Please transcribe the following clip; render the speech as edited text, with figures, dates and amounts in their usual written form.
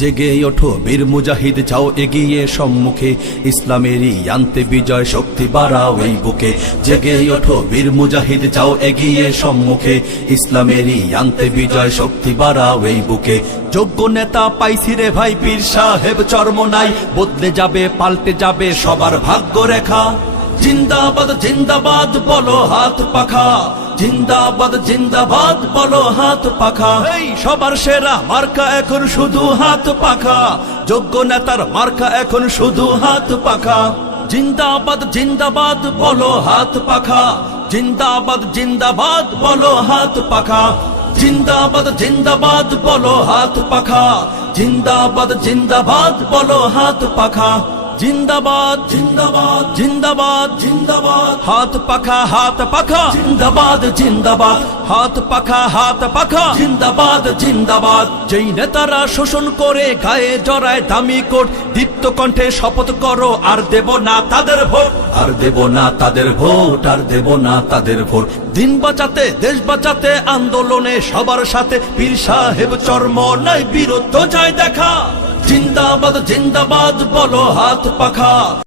জেগে ওঠো বীর মুজাহিদ, যাও এগিয়ে সম্মুখে, ইসলামেরই আনতে বিজয়, শক্তি বাড়াও এই বুকে। জেগে ওঠো বীর মুজাহিদ, যাও এগিয়ে সম্মুখে, ইসলামেরই আনতে বিজয়, শক্তি বাড়াও এই বুকে। যোগ্য নেতা পাইছি রে ভাই, পীর সাহেব চরমোনাই, বদলে যাবে পাল্টে যাবে সবার ভাগ্য রেখা। জিন্দাবাদ জিন্দাবাদ বলো হাত পাখা, জিন্দাবাদ জিন্দাবাদ বলো হাত পাখা। এই সবার সেরা মার্কা এখন শুধু হাত পাখা, যোগ্য নেতার মার্কা এখন শুধু হাত পাখা। জিন্দাবাদ জিন্দাবাদ বলো হাত পাখা, জিন্দাবাদ জিন্দাবাদ বলো হাত পাখা। জিন্দাবাদ জিন্দাবাদ বলো হাত পাখা, জিন্দাবাদ জিন্দাবাদ বলো হাত পাখা। জিন্দাবাদ জিন্দাবাদ জিন্দাবাদ জিন্দাবাদ, হাত পাখা হাত পাখা, জিন্দাবাদ জিন্দাবাদ, হাত পাখা হাত পাখা, জিন্দাবাদ জিন্দাবাদ। যেই নেতারা শোষণ করে গায়ে জড়ায় দামি কোট, দীপ্ত কণ্ঠে শপথ করো আর দেব না তাদের ভোট, আর দেব না তাদের ভোট, আর দেব না তাদের ভোট। দিন বাঁচাতে দেশ বাঁচাতে আন্দোলনে সবার সাথে, পীর সাহেব চরমোনাই বীরত্ব যায় দেখা। জিন্দাবাদ জিন্দাবাদ বলো হাত পাখা।